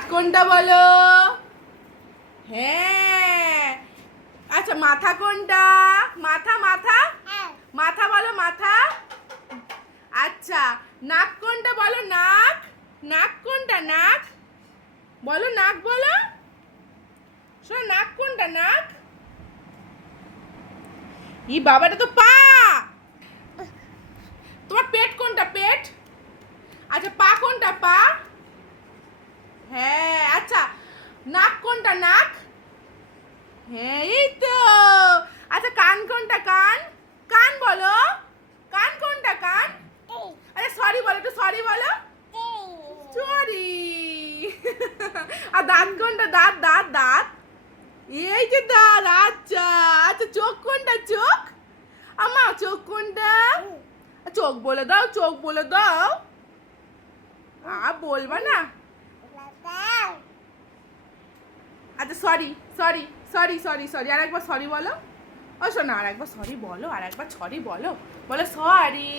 দাঁত কোনটা বলো? হ্যাঁ। আচ্ছা মাথা কোনটা? মাথা মাথা মাথা বলো মাথা। আচ্ছা নাক কোনটা বলো? নাক। নাক কোনটা? নাক বলো। নাক বলো। শোনো নাক কোনটা? নাক। ই বাবাটা তো পা। তোমার পেট কোনটা? পেট। আচ্ছা পা কোনটা? পা। হ্যাঁ আচ্ছা নাক কোনটা? নাক। হ্যাঁ এই তো। আচ্ছা কান কোনটা? কান। কান বলো। কান কোনটা? কান। আচ্ছা সরি বলো, একটু সরি বলো। সরি। আর দাঁত কোনটা? দাঁত দাঁত দাঁত। এই যে দাঁত। আচ্ছা আচ্ছা চোখ কোনটা? চোখ। আমা চোখ কোনটা? চোখ বলে দাও, চোখ বলে দাও। বলবা না। আচ্ছা sorry sorry sorry sorry sorry আর একবার সরি বলো। ও শোনো আর একবার সরি বলো, আর একবার সরি বলো। বলো সরি।